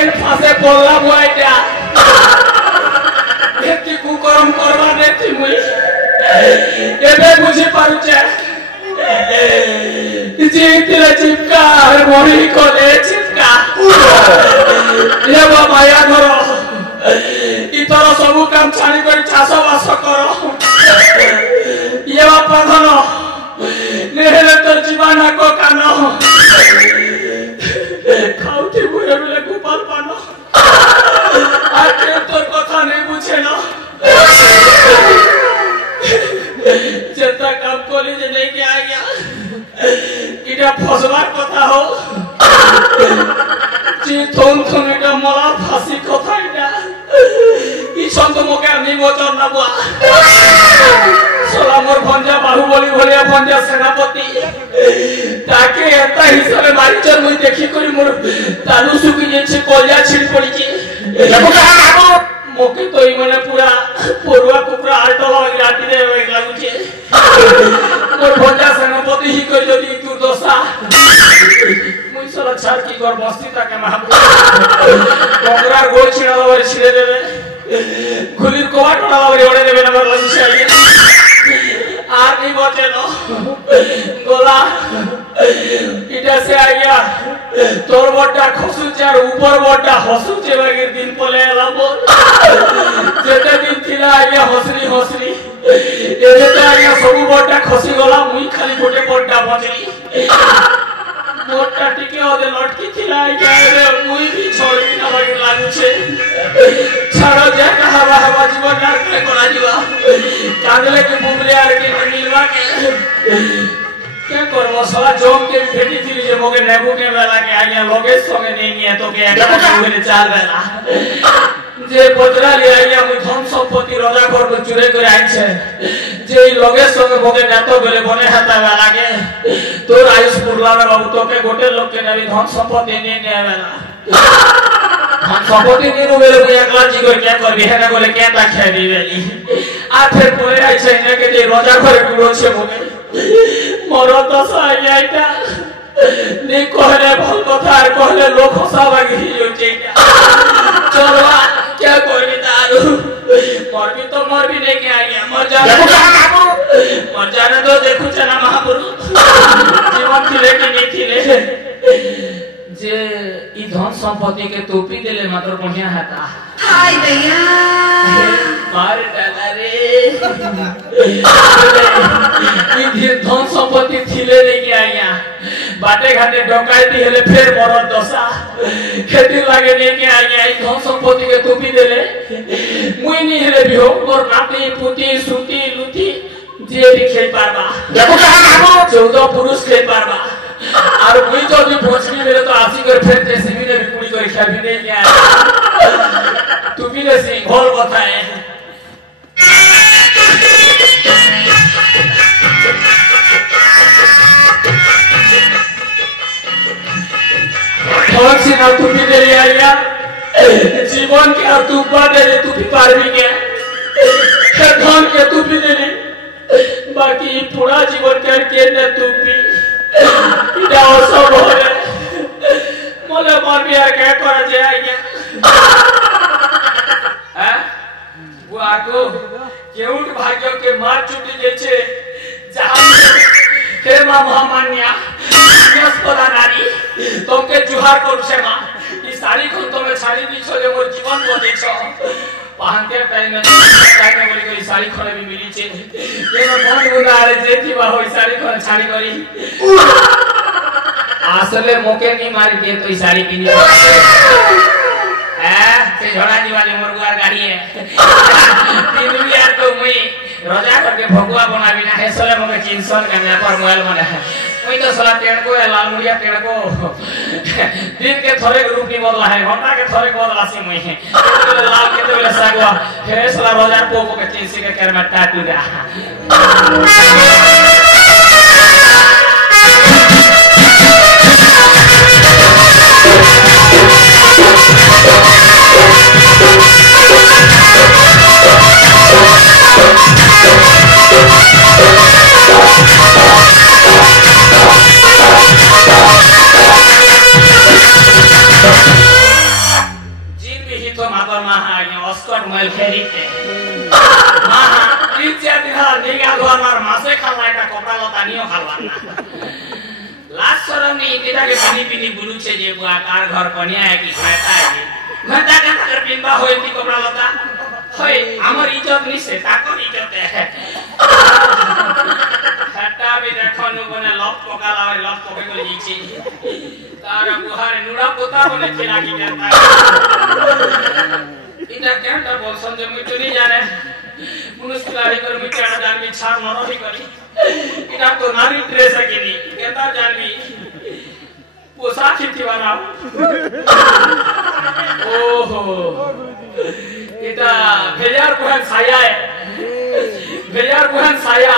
केन फासे पड़ला बुआइटा एति कुकरम करवा देती मुई एबे बुझी पारुचे जीतिले चिपका मोही कोले चिपका ये माया धरो इतर सबु काम छाणी कर चाष बास करो ये बापा धन नेहले तोर जीवन को कान खाउती बुरे बुले गोपाल पान आके तोर कथा नहीं बुझे ना जेता काम कोली जे नहीं के आ गया इटा फसवार कथा हो जी थोन थोन इटा मला फांसी कथा इटा ई छंद मोके निमोचन ना बुआ सोला मोर भंजा बाहुबली भलिया भंजा सेनापति ताके एता हिसाबे मारिचर मुई देखि करी मोर तालु सुकी जेछे कलिया छिड़ पड़ी छी देखो कहा बाबू मोके तो ई माने पूरा पोरुआ कुकरा आल्टला राती रे लागु छे मोर भंजा सेनापति ही करी जदी दुर्दशा मुई सोला छाड़ की घर मस्ती ताके महाप्रभु कोंगरा गोल छिड़ा बारे छिड़े देबे खुलीर कोवा टोड़ा बारे ओड़े देबे नंबर लागु छे आर नहीं बचे नो गोला इटा से आ गया तोर बड्डा खसुचे और ऊपर बड्डा हसुचे लगे दिन पले लाबो जेते दिन थिला आ गया हसरी हसरी एबे तो आ गया सब बड्डा खसी गला मुई खाली गोटे बड्डा बचली मोटा टिके ओदे लटकी थिला आ गया रे मुई भी छोड़ी ना लगे लागु छे छाड़ो जा कहा हवा जीवन नार के कोना जीवा कांदले के बुबले आर के नीलवा के क्या करबो साला जोम के भेटी थी जे मोगे नेबू के बेला के आ गया लोगे संगे नहीं निया तो के एक हुए चार बेला जे बजरा ले आ गया मुई धन संपत्ति राजा घर को चुरे करे आइ छे जे लोगे संगे मोगे नातो बेले बने हाता बेला के तोर आयुष पुरला ना बाबू तो के गोटे लोग के नबी धन संपत्ति नहीं निया बेला धन संपत्ति नहीं बेले कोई एकला जी को क्या करबी है ना बोले क्या ता खेदी बेली आ फिर परे आइ छे ने के जे राजा घर गुरो छे मोगे मोर दस आ गया इटा नहीं कहले भल कथा और कहले लोग हंसा लगी होचे चलवा क्या कोई दारू मर भी नहीं के आ गया मर जाने दो देखो चना महापुरुष जीवन थिले कि नहीं थिले जे ई धन संपत्ति के टोपी देले मात्र बढ़िया हता हाय दैया मार डाला रे ई धन संपत्ति थिले रे के आया बाटे घाटे डकायती हेले फिर मरद दशा खेती लागे नहीं के आया ई धन संपत्ति के टोपी देले मुई नहीं हेले भी हो मोर नाती पुती सुती लुती जे भी खेल पारबा देखो कहां 14 पुरुष खेल पारबा और कोई जो भी भोजनी मेरे तो आसी कर फिर जैसे भी ने कुड़ी कर खेल भी नहीं किया तू भी ने सिंह घोल बताए और सी ना तू भी दे लिया जीवन के और तू बात दे तू भी पार भी गया धन के तू भी दे ले बाकी पूरा जीवन के ने तू भी इटा सब होले मोले मर भी यार क्या कर जे आइया हैं वो आको केउट भाग्य के मार चुटी जे छे जहां हे मां महामान्या नस्पदा नारी तोके जुहार करू छे मां ई साड़ी को तमे छाड़ी दिछो जे मोर जीवन को देखो पाहनते टाइम में बोली कोई साड़ी खने भी मिली छे ये मन गुना रे जेती बा होई साड़ी खने छाड़ी करी आसले मोके नहीं मारी दे तो ई साड़ी पिनी से झोड़ा जी वाली मुर्गा गाड़ी है तीन यार तो मुई रोजा करके भगवा बना बिना है सोले मोके चिंसन का पर मोबाइल बना है मुई तो सोला टेड़ को लाल मुड़िया टेड़ को दिन के थोड़े रूप नहीं बदला है घंटा के थोड़े बदला सी मुई है लाल के तो ले सागवा फिर सोला रोजा को के चिंसी के कर में टाटू जा कर माहा ऑस्कर मेल फेरीते माहा 3-4 दिन निगा गरमार मासे खाला এটা কপড়া লতা নিও খালা না लास्ट सरम नि इतिटा के पानी पिनी बुलु छे जे बुआ कार घर पनिया है कि खाता है घंटा का कर पिंबा होय ती कपड़ा लता होय हमर इज्जत नि से ताकर इज्जत है हटा भी देखनु बने लप पकाला है लप पके को लीची तार गुहार नुड़ा पोता बने खेला की करता इटा केंटा बोल संजय मिटु नहीं जाने मुनुस्कुलारी कर मिटाड़ा जान में छार न रही करी इटा तो नारी ड्रेस है कि नहीं केता जानवी पोशाक खिंची बनाओ ओहो इटा भेजार बुहन साया है भेजार बुहन साया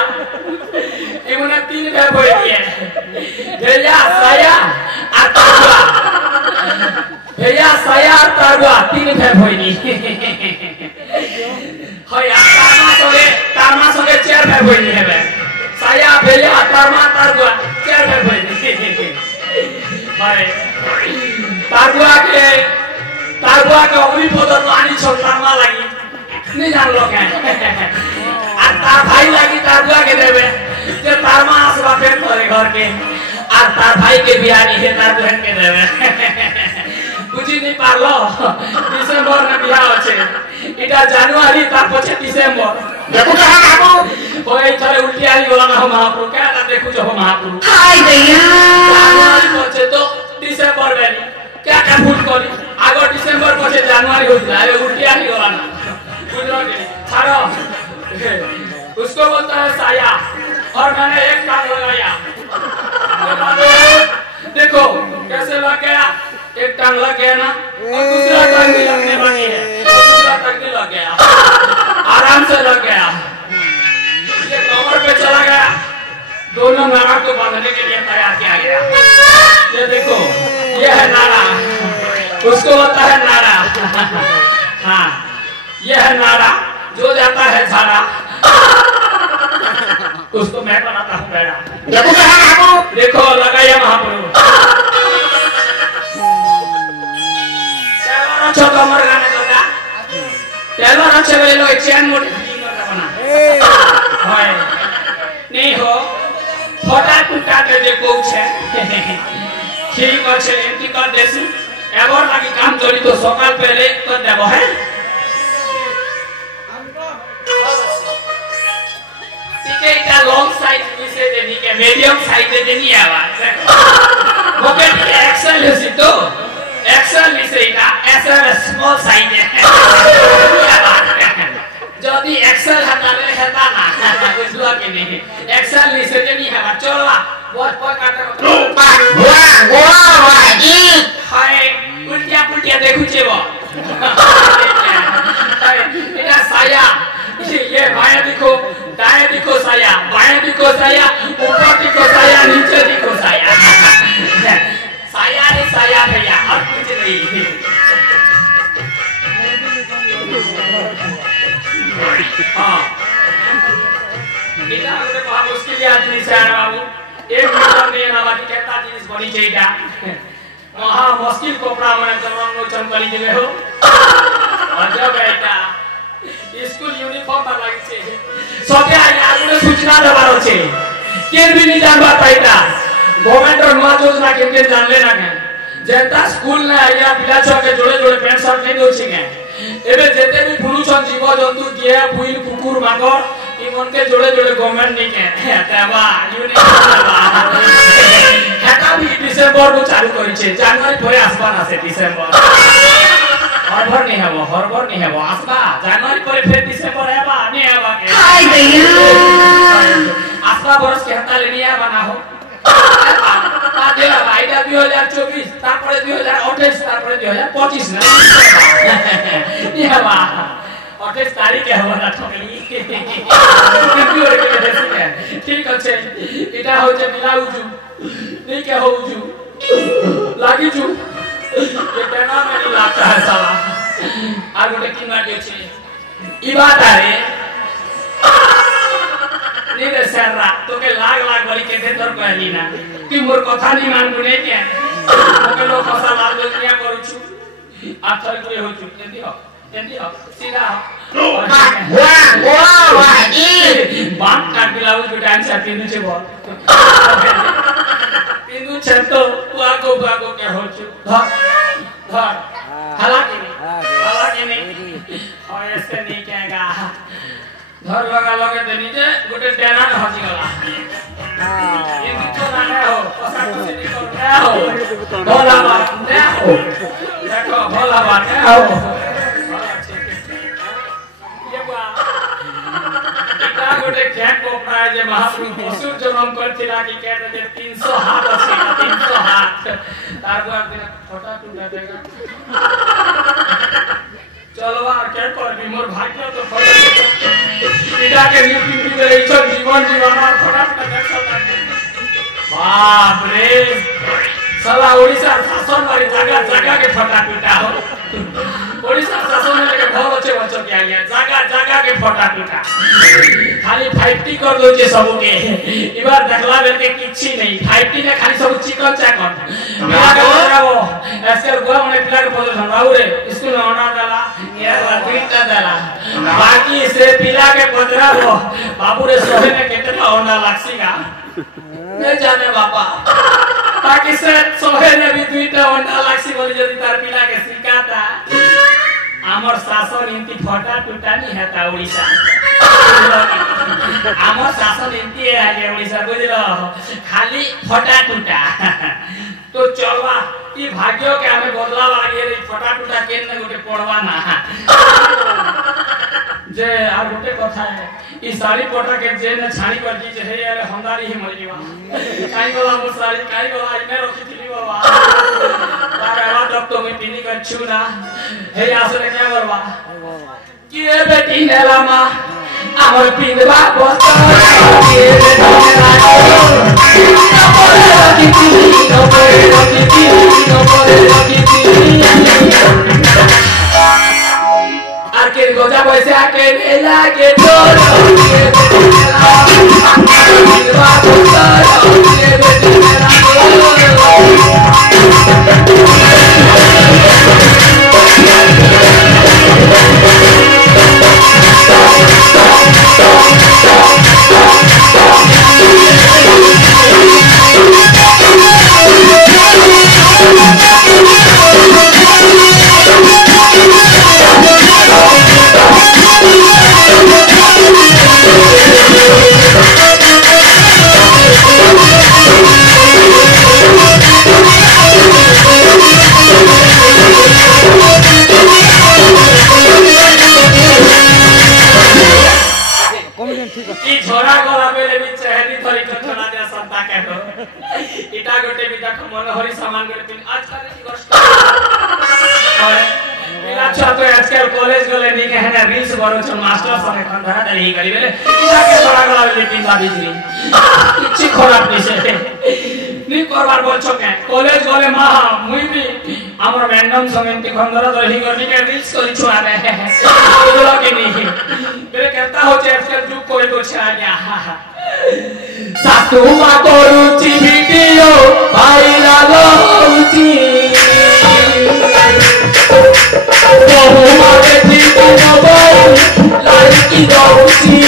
इमने 3 भाई बोल दिए भेजा साया और तारवा भेजा साया और तारवा 3 भाई बोली होय तारमा संगे 4 भाई बोली है बे साया भेजा तारमा तारवा 4 भाई बोली होय तारवा के अग्नि पदर आनी छोड़तारमा लगी नहीं जान लो क्या आ तार भाई लगी तारवा के देवे जे तारमा आसवा पेट करे घर के आ तार भाई के बियानी है तार बहन के देवे बुझी नहीं पारलो डिसेंबर में बियाह होचे इटा जनवरी तार पछे डिसेंबर देखो कहां बाबू होय थरे उल्टी आली बोला ना महाप्रभु क्या ता देखु जो महाप्रभु हाय दैया जनवरी पछे तो डिसेंबर बेली क्या क्या भूल करी आगो डिसेंबर पछे जनवरी होइला ए उल्टी आली बोला ना बुझलो के छाड़ो उसको बोलता है साया और मैंने एक टांग लगाया देखो कैसे लग गया एक टांग लग गया ना और दूसरा टांग भी लगने बाकी है दूसरा टांग भी लग गया आराम से लग गया ये कमर पे चला गया दोनों नारा को बांधने के लिए तैयार किया गया ये देखो ये है नारा उसको होता है नारा हाँ ये है नारा जो जाता है झाड़ा उसको मैं बनाता हूँ बेड़ा देखो लगाया महाप्रभु चलो कमर गाने लगा चलो अच्छे वाले लोग चैन मोटे बना হয় नहीं हो फटा टूटा के देखो छे ठीक আছে এমনি কর দেছি এবার লাগি কাম জড়ি তো সকাল পেলে কর দেব হ্যাঁ এটা লং সাইজ নিচে দেনি কে মিডিয়াম সাইজে দেনি আবার ওকে এক্সেল আছে তো এক্সেল নিচে এটা এসএল স্মল সাইজে যদি এক্সেল হাতালে হেতা না বুঝলো কি নেই এক্সেল নিচে দেনি আবার চললা বহুত পয় কাটা ওয়া ই হাই উল্টিয়া দেখুছে বো এটা সায়া ये बाएं दिखो दाएं दिखो साया बाएं दिखो साया ऊपर दिखो साया नीचे दिखो साया साया ही साया भैया और कुछ नहीं हाँ इतना अगर बहुत मुश्किल है आदमी से आना बाबू एक मिनट में ना बाकी कहता जिनिस बनी चाहिए महा मुश्किल कोपड़ा में चमन चमकली दिले हो अजब बेटा स्कूल यूनिफॉर्म पर लागी छे सोते आगुने सूचना देबार छे केन भी नहीं जानबा पाइता गवर्नमेंट रो नवा योजना केन जानले ना के जेता स्कूल ने आया पिला छके जोड़े जोड़े पैंट शर्ट नहीं दोछि के एबे जेते भी पुरुषन जीव जंतु किए पुइल कुकुर मागर इमन के जोड़े जोड़े गवर्नमेंट नहीं के देबा यूनिफॉर्म देबा हेता भी डिसेंबर को चालू करि छे जनवरी परे आसबान आसे डिसेंबर हरभर नहीं है वो आसबा जनवरी पर फिर दिसंबर है बा नहीं है बा हाय भैया आसबा बरस के हता लेनी है बना हो तादेला भाईदा 2024 तारपरे 2028 तारपरे 2025 ना नहीं है बा 28 तारीख के हवा ना ठोकली ठीक আছে এটা হচ্ছে বিলাউজু नहीं के होउजु लागिजु ये टेना में नहीं लगता है साला आगे देखी मार दियो छे ई बात है नहीं रे सररा तो के लाग बोली के देतर कहली ना कि मोर कथा नहीं मान गुने के ओके लो फसा लाग दुनिया करू छु आ थर करे हो छु केंदी हो जल्दी आओ सीधा वाह जी बात काट बिलाऊ के डांस आती नीचे बहुत तीनों छतो वाको के हो छु धर धर हालांकि नहीं और ऐसे नहीं कहेगा धर लगा ते नीचे गोटे टेना न हजी गला ये नीचे ना हो पसा कुछ नहीं कर रहा हो भोला बात ने हो देखो भोला बात ने हो ये बा इटा गोटे खेत को प्राय जे महाप्रभु असुर जन्म करथिला कि कहते जे 300 हाथ अछि 300 हाथ तार बाद दिन छोटा टूटा देगा चलवा के करबी मोर भाग्य तो फटा इटा के नीति में इच्छा जीवन जीवाना फटा देख सकता बाप रे साला ओडिसा शासन वाली जगह के फटा टूटा हो ओडिसा शासन में के भल अच्छे बच्चों के आइए जगह के फटा टूटा खाली 5T कर दो जे सब के इबार देखला बेल के किछि नहीं 5T ने खाली सब चिकन चाकन मिला के बताओ ऐसे गो मने पिला के बोल बाबू रे स्कूल में होना डाला यार तीनटा डाला बाकी से पिला के पधराबो बाबू रे सोहे में केतना होना लागसीगा नहीं जाने बापा ताकि से सोहे ने भी दुईटा होना लागसी बोली जदी तार पिला के सिखाता आमर शासन इनती फटा टूटा नहीं है ता ओडिसा आमर शासन इनती है आगे ओडिसा बुझलो खाली फटा टूटा तो चलवा ई भाग्य के हमें बदलाव आ गए फटा टूटा केन ने गोटे पड़वा ना जे आ गोटे कथा है ई साड़ी पटा के जे ने छाणी कर दी जे हे अरे हमदारी ही मर जीवा काई वाला मो साड़ी काई वाला इने रखी थी बाबा तारा तब तो मैं पिनी कर छु ना हे आसरे क्या करवा कि ए बेटी नेलामा আমার পিনবা বস্তা কে আর কে গোজা পয়সা কে নেলা কে তোর পিনবা বস্তা কে বেটি নেলা इटा गोटे भी देखो मनोहरी सामान गोटे पिन आजकल की गोष्ट मिला तो आजकल कॉलेज गले नहीं के है रील्स बरो छ मास्टर संगे खंडा दली करी बेले इटा के बड़ा गला बेले पिन बाबी जी किछि खराब नहीं से नहीं करबार बोलछो के कॉलेज गले मा मुई भी हमर मैंडम संगे ती खंडा दली करी के रील्स करी छु आबे बोलो के नहीं बेले कहता हो जे आजकल जुग कोई तो छ आ गया सासू मां करूची वीडियो भाईराल होउची बहु मां बेटी को मोबाइल लाइकी दउची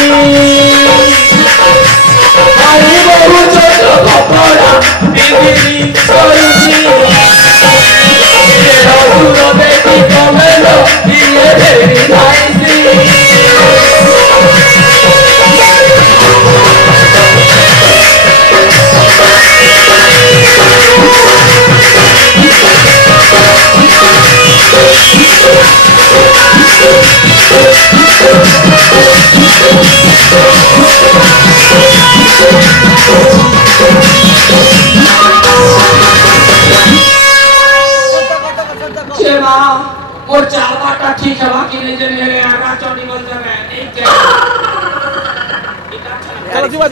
भाई बहु छोट कपड़ा बिगड़ी करूची ये रसूल बेटी कमेलो दिए भेरी नाइसी और चार बाटा ठीक है बाकी नहीं जने आगा चोटी बोलते हैं नहीं चलो जीवा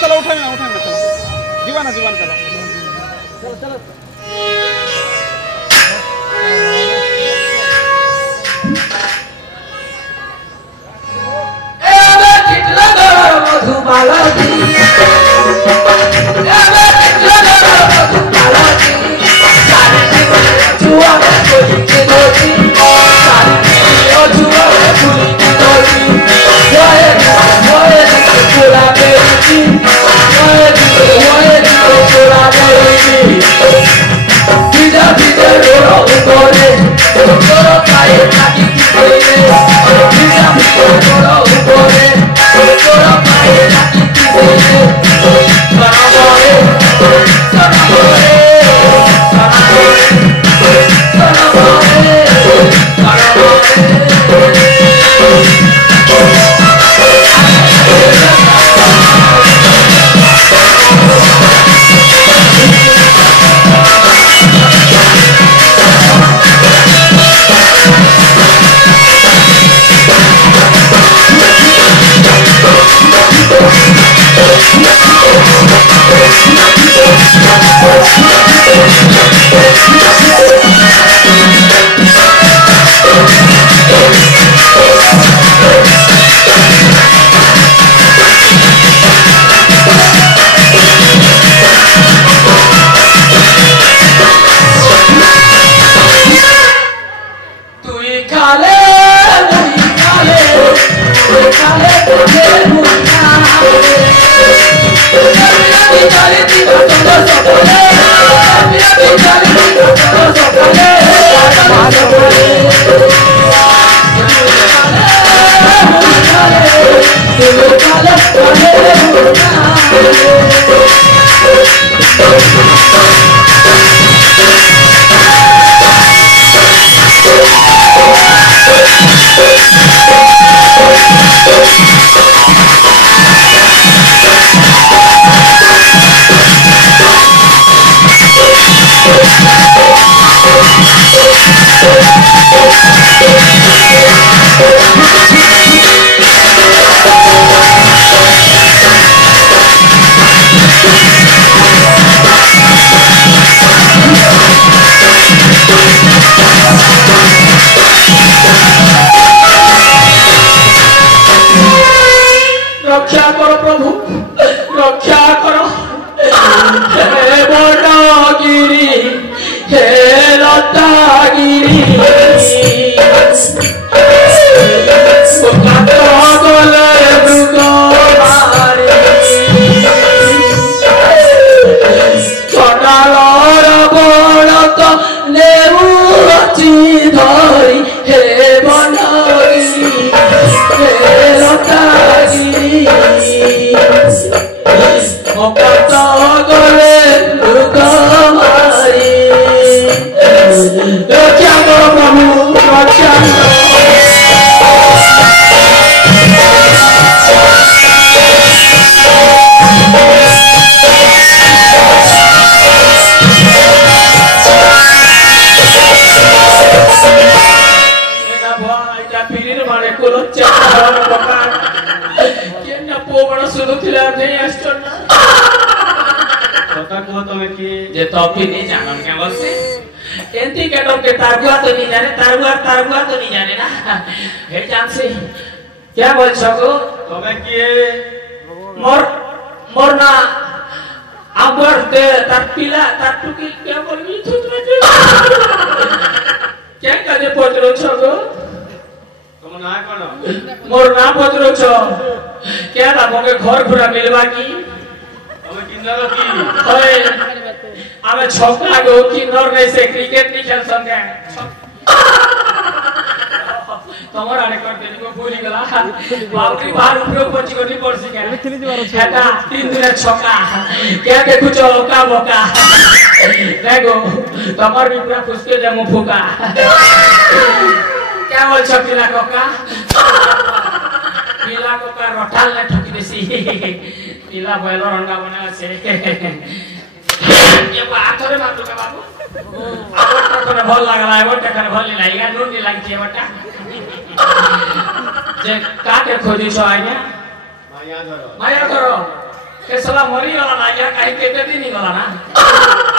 चलो उठाइए ना चलो जीवा ना चलो ए बे कितना दर मधुबाला जी ए बे कितना दर मधुबाला जी सारे जीवन क्या बोल सको तुम्हें किए मोर ना आबर दे तापिला ताटुकी क्या बोलबी क्या काजे पचरो छगो तुम ना कोन मोर ना पचरो छ क्या ना मोके घर घुरा मिलबा की तुम्हें किन्नर की ओए आमे छक्का गो किन्नर नै से क्रिकेट नि खेल संगे तमर आने कर देनी को भूली गला बाउंड्री बाहर उपयोग पची को नहीं पड़सी क्या हेटा 3 दिन छक्का क्या के कुछ ओका बोका देखो तमर भी पूरा खुशके जमो फुका क्या बोल छकिला कोका पीला कोका रोटाल ने ठोकी देसी पीला बोलो रंगा बना से ये आथरे मारलो का बाबू आवटा कोने भल लागला आवटा कोने भल नहीं लागिगा नून नहीं लागी आवटा जे काके खोजी छ आइया माया धरो केसला मरी गला ना या काई केते दिन गला ना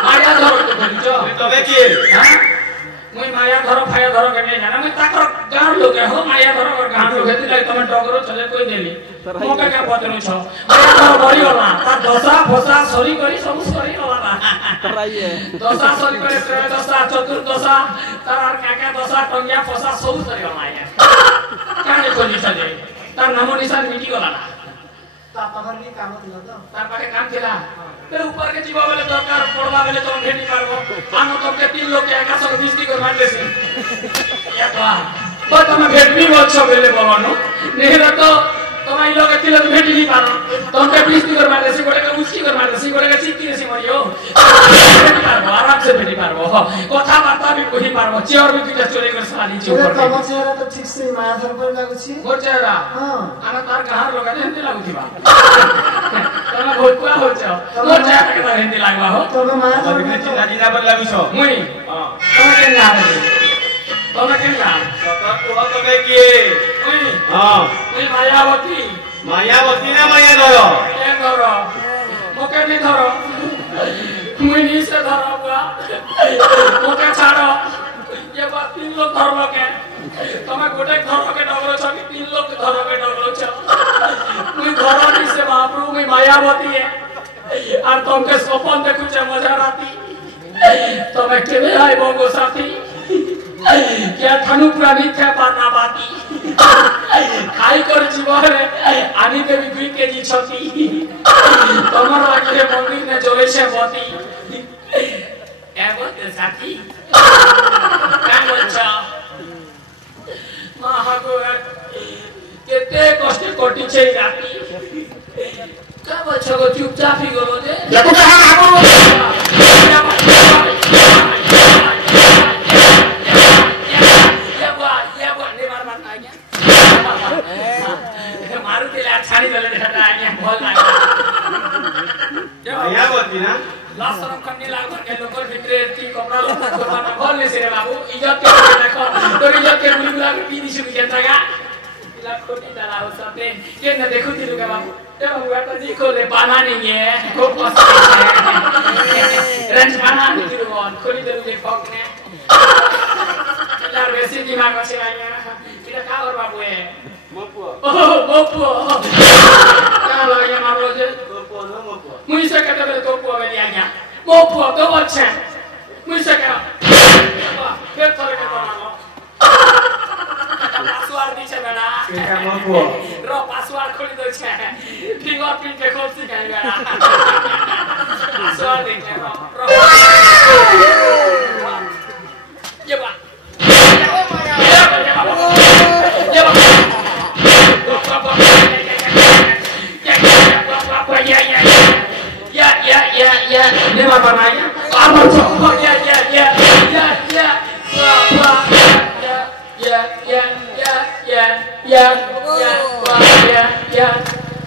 माया धरो तो खोजी छ तबे की हां मुई माया धरो फाया धरो के नहीं जाना मैं ताकर गांव लोग हो माया धरो और गांव लोग हेती लाई तमे डगरो चले कोई देली मोका का पतनु छ माया धरो मरी गला ता दशा फसा सरी करी सब सरी गला ना दशा सरी करे त्रयोदशा चतुर्दशा तार काका दशा टंगिया फसा सब सरी गला आइया काने खोजी छ जे तार नाम निशान मिटी गला ना ता पहर नि काम थिला तो तार पाके काम थिला ते ऊपर के जीवा वाले दरकार पड़वा वाले तो भेटी पारबो आनो तो के 3 लोग के 120 को मार देसी या तो बट तुम भेट भी अच्छ बेले बोलनो नहीं तो तुम ई लोग एतिले तो भेटी नहीं पारो तुमके बिस्ती कर मार देसी गोटे के उस्की कर मार देसी गोटे के चिक्की देसी मरियो भेटी पारबो आराम से भेटी पारबो कथा बार्ता भी कहि पारबो चेयर भी दुटा चोरी कर साली छी ऊपर तम चेहरा तो ठीक से माया धर पर लागु छी मोर चेहरा हां आना तार कहार लोग हेंदी लागु थी बा तमे बहुत कुआ हो छ मोर चेहरा के हेंदी लागबा हो तमे माया धर अभी चिन्ना चिन्ना पर लागु छ मुई हां तमे के ना तमे के ना सतत को तमे के मुई हां मुई मायावती मायावती ना माया धरो ए धरो मोके नहीं धरो मुई नी से धरो बुआ मोके छाड़ो ये बात तीन लोग धरो के तमे गोटे धरो के डगलो छ कि तीन लोग धरो के डगलो छ मुई धरो नी से बापरू मुई मायावती है और तुमके सपन देखु छ मजा राती तमे केबे आइबो गो साथी क्या थानु पूरा मिथ्या पाना बाती खाई कर जीवरे आनी देवी 2 केजी छती तमर आगे मंदिर ने जोरे छे बती एगो ते साथी का बोलछ महागो केते कष्ट कोटी छे राती का बोलछ गो चुपचाप ही गलो दे देखो कहां मायावती ना लासरम खन्नी लागो के लोकल भितरे ती कपड़ा लता करवाना भल ने से रे बाबू इज्जत के देखो तो इज्जत के बुली बुला के पीनी शुरू के जगह इला कोटी डाला हो सबने के न देखो ती लोग बाबू ते बाबू आता देखो ले पाना नहीं है को पस रंज पाना नहीं रो खोली दे ले फक ने इला वैसे दिमाग से आया इला का और बाबू है मोपुआ मोपुआ क्या लगे मारो जे मोपुआ ना मोपुआ मुझे से कहते हैं तो पुआ में लिया गया वो पुआ तो अच्छा है मुझे से कहा फिर थोड़े के बना लो पासवर्ड दीजिए बेटा क्या मोपुआ रो पासवर्ड खोल दो छे फिंगरप्रिंट के खोल सी कहीं बेटा पासवर्ड दीजिए रो ये बा Never banaya. Arman so.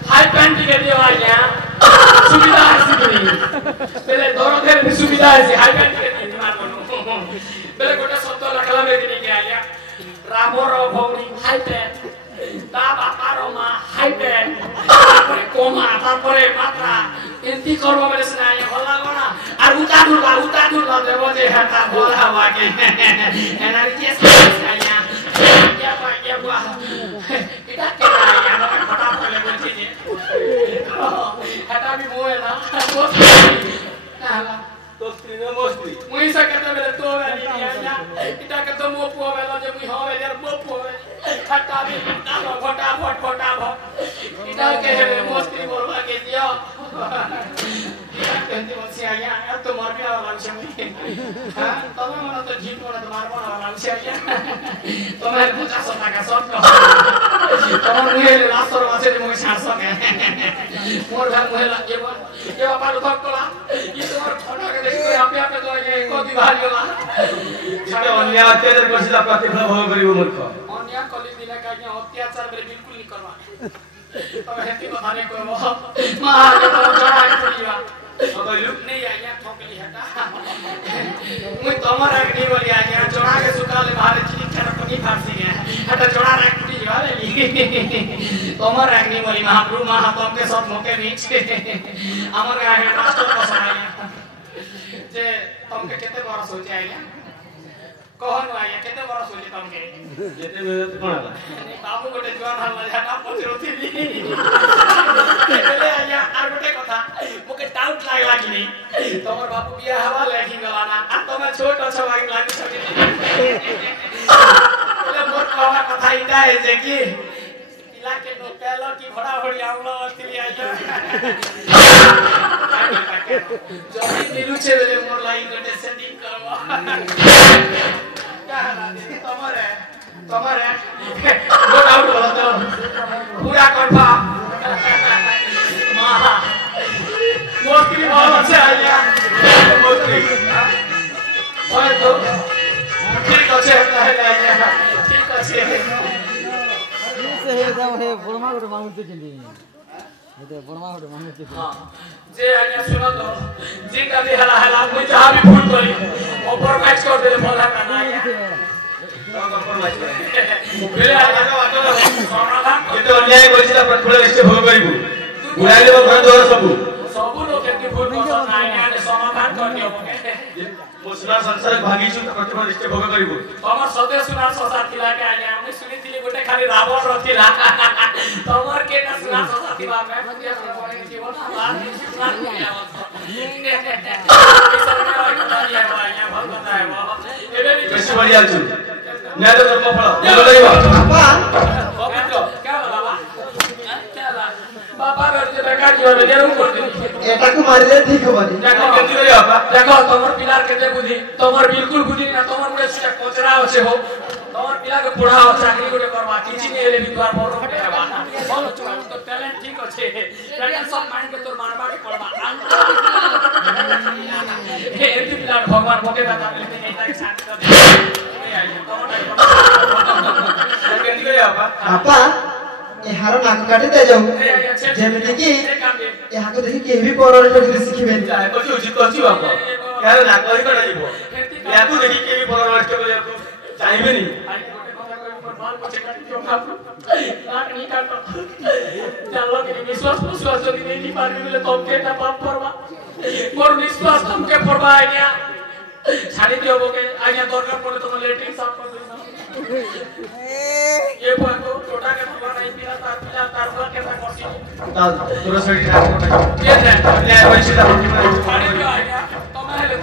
High pant के लिए आया. सुविधा है सिकरी. पहले दोनों थे भी सुविधा है high pant के लिए मार बनो. पहले कोटा सब तो लकला में नहीं गया या. रामो रो भौरी high pant. ताबा पारोमा high pant. तापरे कोमा तापरे मात्रा. एंती करबो मेरे से आया होला गोना. আর উতা দুর্গা দেব যে হাতা বলা वाके एनर्जी से आया क्या हुआ इटा के आया ना फटा पले बोलती जी हटा भी मोए ना तो स्क्रीन में मोस्टली मुई से कहते मेरे तो वाली आया इटा के तो मो पो वेला जे मुई होवे यार मो पो हटा भी फटाफट इटा के मोस्टली बोलवा के दियो कहते बच्चे आया यार तो मर भी वाला लक्ष्य में हां तब मन तो जीत वाला तो मार वाला लक्ष्य आया तो मैं 50 টাকা শর্ট কর তোমার মুহে লাস্টর আছে যে মুহে 700 কে মোর ভাই মুহে লাগে ये बाबा उठक कला ये তোমার ফটাকে দেখি করে আপে তো ये কদি ভারি গলা जिते अन्य अत्याचार करछि त प्रतिफल भोग करिवो मूर्ख अन्य कली दिना कागे अत्याचार करे बिल्कुल नहीं करवा तब हेती কথা नहीं कहबो मां के तो चढ़ा के पड़ीवा नहीं आया ठोकली हटा मुई तमर अग्नि बोली आया जोड़ा के सुकाले बाहर चिनी कर पनी फांसी गया हटा जोड़ा रख टूटी वाले तमर अग्नि बोली महाप्रभु महातम के सब मौके बीच हमर आगे राष्ट्र को सहाया जे तुमके केते बरस हो जाएगा कहन आया केते बरस हो तुमके जेते मेरे कोन आला बाबू गोटे जवान हल झाटा पचरोथिली पहले आया आर गोटे कथा मोके डाउट लागला कि नहीं तमर बापू बिया हवा लेखी गलाना आ तमे छोट छ भाई लागी सके पहले मोर कहवा कथा इटा है जे कि पिला के नो पेलो की भड़ा भड़ी आउलो असली आया जल्दी मिलू छे बेले मोर लाइन गोटे सेटिंग करवा का हाल तमर है तुम्हारे नो डाउट बोलो तो पूरा कंफर्म मां मोस्टली बहुत अच्छा आया मोस्टली और तो ठीक আছে তাহলে আইয়া ঠিক আছে से एकदम हे बर्मा गोटे मांगते चिंदी एते बर्मा गोटे मांगते हां जे आइया सुनो तो जी कभी हला हला मुझे जहां भी भूल करी ऊपर मैच कर दे भला करना आइया কম্প্রোমাইজ করে বেলে আগে বাটো সমাধান এতে অন্যায় করেছিল প্রতিফল নিশ্চয় ভোগ করিব গুড়াইলে ঘর দুয়ার सब लोग के भूल पसंद आइया समाधान करनी हो मुसलमान संसार भागीछु प्रतिफल निश्चय भोग करिब तमर सदे सुनार ससाथी लागे आइया हम सुनिथिले गोटे खाली रावण रथिला तमर के ना सुनार ससाथी लागे मतिया से पड़े जीवन बात सुनार किया बहुत बताए वो एबे भी कैसे बढ़िया छु न्याय तो कर्म फल बोल लइबा बाबा क्या बाबा क्या बाबा घर से बेकार जीवन में जरूर कर दे এটাকে মারিলে ঠিক হবনি देखो केंद्र रे बापा देखो तमर पिलार केते बुद्धि तमर बिल्कुल बुद्धि ना तमर मुळे सुया कोचरा होचे हो तमर पिला के पढ़ा हो चाकरी गोटे करवा किछि ने एले विद्वार पर रोटे हेबा बोलो छुआ तो टैलेंट ठीक अछि टैलेंट सब माइंड के तोर मारबा के पड़बा हे एति पिलार भगवान मोके बता लेते एटा के शांति कर दे केंद्र रे बापा আপা এহার নাক কাটি দে যাও যেমিতি কি এহাকে দেখি কেহি भी পররে ঠকি শিখিবেন चाहे कछु उचित कछु बापा यार ना कहि करा जीवो याकू देखि के भी परवरिष्ठ को याकू चाहिबे नी विश्वास यदि नहीं पारबे बोले तुम के पाप करबा मोर विश्वास तुमके पड़बा आइया छाड़ी दियो बोके आइया दरकार पड़े तुम लेटरिन साफ कर देना ये को छोटा के भगवान नहीं पिला तार ऊपर के करसी ताल तोरा सड़ी ना ये है न्याय होइछि ता छाड़ी दियो आइया तुम हेले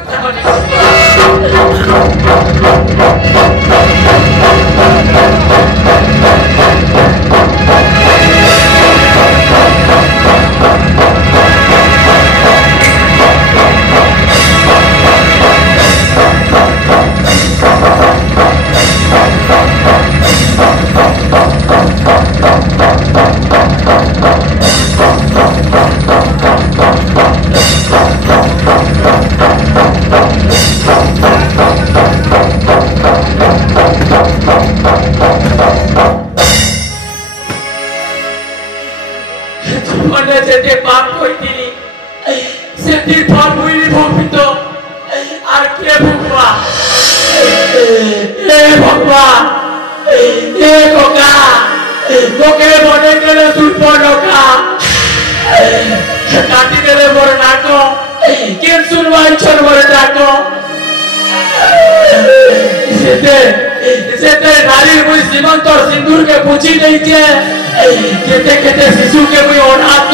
জীবনে যেতে পাপ কইতিনি সেটি ফল মুইনি ভবিত আর কে ভুগবা এ ভগবান এ কোকা কোকে মনে গেলে দুর্প লোকা কাটি দেলে মোর নাক কেন শুনবাই ছর মোর ডাক যেতে নারীর মুই শ্রীমন্ত সিন্দুর के पूछी नहीं जे जेते केते शिशु के मुई अनाथ